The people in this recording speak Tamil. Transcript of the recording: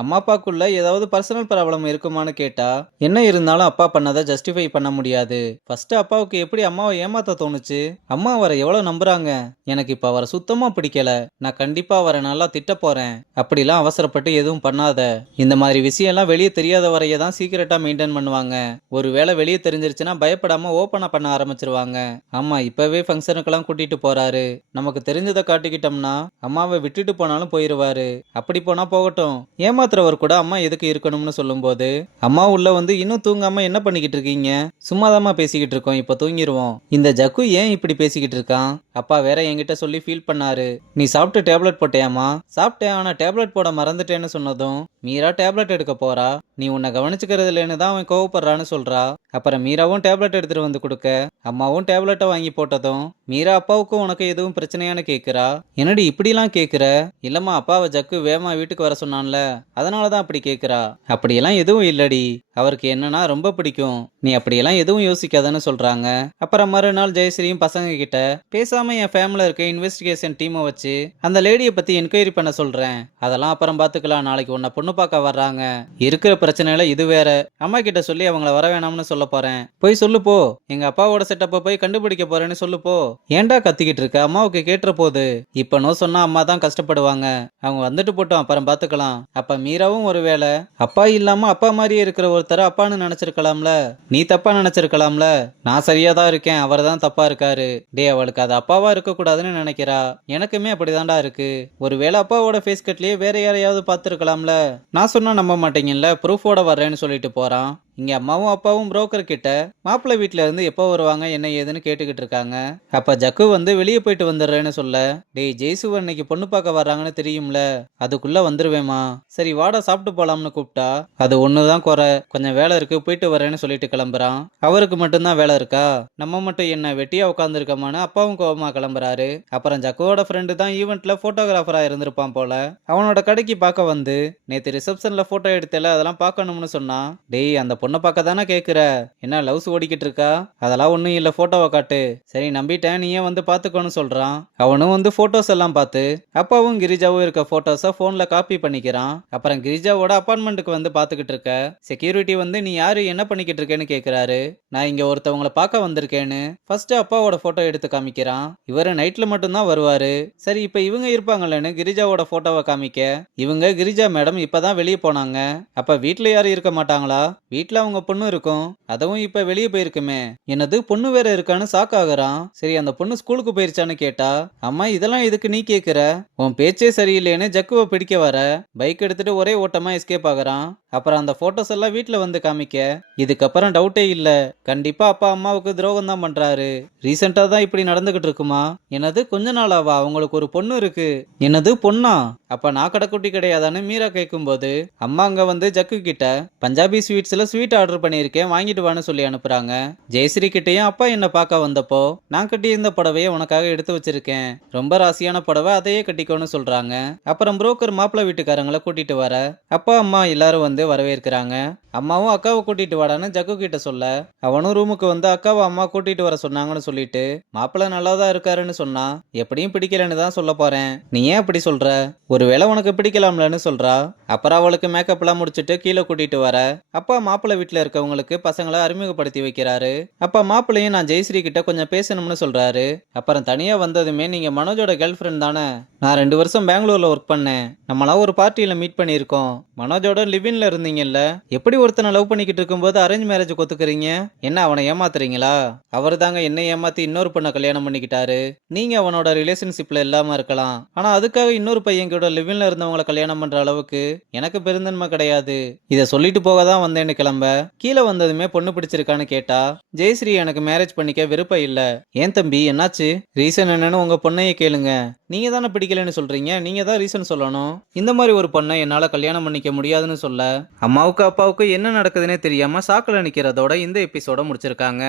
அம்மா அப்பாக்குள்ள ஏதாவது பர்சனல் ப்ராப்ளம் இருக்குமான்னு கேட்டா, என்ன இருந்தாலும் அப்பா பண்ணதை ஜஸ்டிஃபை பண்ண முடியாது. ஃபர்ஸ்ட் அப்பாவுக்கு எப்படி அம்மாவை ஏமாத்த தோணுச்சு? அம்மா அவரை எவ்வளவு நம்புறாங்க? எனக்கு இப்ப அவரை சுத்தமா பிடிக்கல. நான் கண்டிப்பா அவரை நல்லா திட்ட போறேன். அப்படிலாம் அவசரப்பட்டு எதுவும் பண்ணாத. இந்த மாதிரி விஷயம் எல்லாம் வெளியே தெரியாத வரைய தான் சீக்கிரட்டா மெயின்டைன் பண்ணுவாங்க. ஒருவேளை வெளியே தெரிஞ்சிருச்சுன்னா பயப்படாம ஓப்பனா பண்ண ஆரம்பிச்சிருவாங்க. ஆமா, இப்பவே ஃபங்க்ஷனுக்கெல்லாம் கூட்டிட்டு போறாரு. நமக்கு தெரிஞ்சதை காட்டிக்கிட்டோம்னா அம்மாவை விட்டுட்டு போனாலும் போயிருவாரு. அப்படி போனா போகட்டும். ஏமாத்துறவர் கூட அம்மா எதுக்கு இருக்கணும்னு சொல்லும்போது, அம்மா உள்ள வந்து இன்னும் தூங்காம என்ன பண்ணிக்கிட்டு இருக்கீங்க? சும்மாதாம்மா பேசிக்கிட்டு இருக்கோம், இப்ப தூங்கிடுவோம். இந்த ஜக்கு ஏன் இப்படி பேசிக்கிட்டு இருக்கான்? அப்பா வேற என்கிட்ட சொல்லி ஃபீல் பண்ணாரு. நீ சாப்பிட்டு டேப்லெட் போட்டியாமா? சாப்பிட்டேன், ஆனா டேப்லெட் போட மறந்துட்டேன்னு சொன்னதும் மீரா டேப்லெட் எடுக்க போறா. நீ உன்னை கவனிச்சுக்கிறது இல்லைன்னு தான் அவன் கோவப்படுறான்னு சொல்றா. அப்புறம் மீராவும் டேப்லெட் எடுத்துட்டு வந்து கொடுக்க அம்மாவும் டேப்லெட்டை வாங்கி போட்டதும் மீரா அப்பாவுக்கும் உனக்கு எதுவும் பிரச்சனையான்னு கேக்குறா. என்னடி இப்படிலாம் கேக்குற? இல்லம்மா, அப்பாவை ஜக்கு வேமா வீட்டுக்கு வர சொன்னான்ல, அதனாலதான் அப்படி கேக்குறா. அப்படியெல்லாம் எதுவும் இல்லடி, அவருக்கு என்னன்னா ரொம்ப பிடிக்கும். நீ அப்படியெல்லாம் எதுவும் யோசிக்காதன்னு சொல்றாங்க. அப்புறம் மறுநாள் ஜெயஸ்ரீயும் பசங்க கிட்ட, பேசாம என் ஃபேமிலில இருக்க இன்வெஸ்டிகேஷன் டீமை வச்சு அந்த லேடியை பத்தி என்கொயரி பண்ண சொல்றேன். அதெல்லாம் அப்புறம் பாத்துக்கலாம், நாளைக்கு உன்னை பொண்ணு பார்க்க வர்றாங்க. இருக்கிற பிரச்சனையில இது வேற. அம்மா கிட்ட சொல்லி அவங்கள வர வேணாம்னு சொல்ல போறேன். போய் சொல்லு போ. எங்க அப்பாவோட செட்டப்ப போய் கண்டுபிடிக்க போறேன்னு சொல்லு போ. ஏன்டா கத்திக்கிட்டு இருக்க? அம்மாவுக்கு கேட்டுற போது. இப்ப நோ சொன்னா அம்மா தான் கஷ்டப்படுவாங்க. அவங்க வந்துட்டு போட்டோம், அப்புறம் பாத்துக்கலாம். அப்ப மீராவும் ஒருவேளை அப்பா இல்லாம அப்பா மாதிரியே இருக்கிற ஒருத்தர அப்பான்னு நினைச்சிருக்கலாம்ல. நீ தப்பா நினைச்சிருக்கலாம்ல. நான் சரியா தான் இருக்கேன், அவர் தான் தப்பா இருக்காரு. டே, அவளுக்கு அது அப்பாவா இருக்க கூடாதுன்னு நினைக்கிறா. எனக்குமே அப்படிதான்டா இருக்கு. ஒருவேளை அப்பாவோட ஃபேஸ் கட்லயே வேற யாரையாவது பார்த்துருக்கலாம்ல. நான் சொன்னா நம்ப மாட்டீங்கல்ல, ப்ரூஃபோட வர்றேன்னு சொல்லிட்டு போறான். இங்க அம்மாவும் அப்பாவும் புரோக்கர் கிட்ட மாப்பிள்ளை வீட்டுல இருந்து எப்போ வருவாங்க என்ன ஏதுன்னு கேட்டுக்கிட்டு இருக்காங்க. அப்ப ஜக்கு வந்து வெளியே போயிட்டு வந்துடுறேன்னு சொல்ல, டேய் ஜெய்சுவ இன்னைக்கு பொண்ணு பார்க்க வர்றாங்கன்னு தெரியும்ல, அதுக்குள்ள வந்துருவேமா. சரி வாடா சாப்பிட்டு போலாம்னு கூப்பிட்டா, அது ஒண்ணுதான் குறை, கொஞ்சம் வேலை இருக்கு போயிட்டு வரேன்னு சொல்லிட்டு கிளம்புறான். அவருக்கு மட்டும்தான் வேலை இருக்கா? நம்ம மட்டும் என்ன வெட்டியா உட்காந்துருக்கோமான்னு அப்பாவும் கோபமா கிளம்புறாரு. அப்புறம் ஜக்குவோட ஃப்ரெண்டு தான் ஈவெண்ட்ல போட்டோகிராஃபரா இருந்திருப்பான் போல. அவனோட கடைக்கு பார்க்க வந்து, நேத்து ரிசப்ஷன்ல போட்டோ எடுத்தல, அதெல்லாம் பார்க்கணும்னு சொன்னா. டேய், அந்த பொண்ணை பார்க்க தானே கேட்குற, என்ன லவ்ஸ் ஓடிக்கிட்டு இருக்கா? அதெல்லாம் ஒன்றும் இல்லை, ஃபோட்டோவை காட்டு. சரி நம்பிட்டேன், நீயே வந்து பார்த்துக்கோன்னு சொல்கிறான். அவனும் வந்து ஃபோட்டோஸ் எல்லாம் பார்த்து அப்பாவும் கிரிஜாவும் இருக்க ஃபோட்டோஸை ஃபோனில் காப்பி பண்ணிக்கிறான். அப்புறம் கிரிஜாவோட அப்பார்ட்மெண்ட்டுக்கு வந்து பார்த்துக்கிட்டு இருக்க செக்யூரிட்டி வந்து, நீ யாரு, என்ன பண்ணிக்கிட்டு இருக்கேன்னு கேட்குறாரு. நான் இங்கே ஒருத்தவங்களை பார்க்க வந்திருக்கேன்னு ஃபர்ஸ்ட் அப்பாவோட ஃபோட்டோ எடுத்து காமிக்கிறான். இவர் நைட்டில் மட்டும்தான் வருவாரு. சரி இப்போ இவங்க இருப்பாங்களேன்னு கிரிஜாவோட ஃபோட்டோவை காமிக்க, இவங்க கிரிஜா மேடம் இப்பதான் வெளியே போனாங்க. அப்ப வீட்டில் யாரும் இருக்க மாட்டாங்களா? வீட்டில் அவங்க பொண்ணு இருக்கும், அதுவும் இப்ப வெளியே போயிருக்குமே. என்னது, பொண்ணு வேற இருக்கான்னு ஷாக் ஆகுறான். சரி அந்த பொண்ணு ஸ்கூலுக்கு போயிருச்சான்னு கேட்டா, அம்மா இதெல்லாம் எதுக்கு நீ கேக்குற, உன் பேச்சே சரியில்லைன்னு ஜக்குவை பிடிக்க வர பைக் எடுத்துட்டு ஒரே ஓட்டமா எஸ்கேப் ஆகுறான். அப்புறம் அந்த போட்டோஸ் எல்லாம் வீட்டுல வந்து காமிக்க, இதுக்கப்புறம் டவுட்டே இல்ல, கண்டிப்பா அப்பா அம்மாவுக்கு துரோகம் தான் பண்றாரு. ரீசெண்டா தான் இப்படி நடந்துகிட்டு இருக்குமா? என்னது கொஞ்ச நாளாவா அவங்களுக்கு ஒரு பொண்ணு இருக்கு? என்னது பொண்ணா? அப்ப நான் கடைக்குட்டி கிடையாதான்னு மீரா கேட்கும் போது, அம்மா அங்க வந்து ஜக்கு கிட்ட பஞ்சாபி ஸ்வீட்ஸ்ல ஸ்வீட் ஆர்டர் பண்ணியிருக்கேன், வாங்கிட்டு வான்னு சொல்லி அனுப்புறாங்க. ஜெயஸ்ரீ கிட்டையும் அப்பா என்ன பார்க்க வந்தப்போ நான் கட்டியிருந்த புடவையை உனக்காக எடுத்து வச்சிருக்கேன், ரொம்ப ராசியான புடவை, அதையே கட்டிக்கோன்னு சொல்றாங்க. அப்புறம் புரோக்கர் மாப்பிள்ளை வீட்டுக்காரங்களை கூட்டிட்டு வர அப்பா அம்மா எல்லாரும் வந்து வரவேற்கிறாங்க. அம்மாவும் அக்காவை கூட்டிட்டு வாடான்னு ஜக்கு கிட்ட சொல்ல, அவனும் ரூமுக்கு வந்து அக்காவை அம்மா கூட்டிட்டு வர சொன்னாங்கன்னு சொல்லிட்டு, மாப்பிள்ளை நல்லாதான் இருக்காருன்னு சொன்னா, எப்படியும் பிடிக்கலன்னு தான் சொல்ல போறேன், நீ ஏன் அப்படி சொல்ற, ஒருவேளை உனக்கு பிடிக்கலாம்லன்னு சொல்றா. அப்புறம் அவளுக்கு மேக்கப் எல்லாம் முடிச்சுட்டு கீழே கூட்டிட்டு வர அப்பா மாப்பிள்ளை வீட்டுல இருக்கவங்களுக்கு பசங்களை அறிமுகப்படுத்தி வைக்கிறாரு. அப்ப மாப்பிள்ளையும் நான் ஜெயஸ்ரீ கிட்ட கொஞ்சம் பேசணும்னு சொல்றாரு. அப்புறம் தனியா வந்ததுமே, நீங்க மனோஜோட கேர்ள் ஃப்ரெண்ட் தானே? நான் 2 வருஷம் பெங்களூர்ல ஒர்க் பண்ணேன், நம்மளாம் ஒரு பார்ட்டியில மீட் பண்ணியிருக்கோம். மனோஜோட லிவின்ல இருந்தீங்கல்ல, எப்படி ஒருத்தனை லவ் பண்ணிக்கிட்டு இருக்கும்போது அரேஞ்ச் மேரேஜ் ஒத்துக்கிறீங்க? என்ன அவனை ஏமாத்துறீங்களா? அவர் தாங்க என்னை ஏமாத்தி இன்னொரு பொண்ணை கல்யாணம் பண்ணிக்கிட்டாரு. நீங்க அவனோட ரிலேஷன்ஷிப்ல இல்லாம இருக்கலாம், ஆனா அதுக்காக இன்னொரு பையன் கூட லிவின்ல இருந்தவங்களை கல்யாணம் பண்ற அளவுக்கு எனக்கு பெருந்தன்மை கிடையாது. இத சொல்லிட்டு போக தான் வந்தேன்னு கிளம்ப, கீழே வந்ததுமே பொண்ணு பிடிச்சிருக்கான்னு கேட்டா, ஜெயஸ்ரீ எனக்கு மேரேஜ் பண்ணிக்க விருப்பம் இல்ல. ஏன் தம்பி என்னாச்சு, ரீசன் என்னன்னு உங்க பொண்ணையே கேளுங்க. நீங்க தானே பிடிக்கலன்னு சொல்றீங்க, நீங்க தான் ரீசன் சொல்லணும். இந்த மாதிரி ஒரு பொண்ணை என்னால கல்யாணம் பண்ணிக்க முடியாதுன்னு சொல்ல, அம்மாவுக்கு அப்பாவுக்கு என்ன நடக்குதுன்னே தெரியாம சாக்குல நிக்கிறதோட இந்த எபிசோட முடிச்சிருக்காங்க.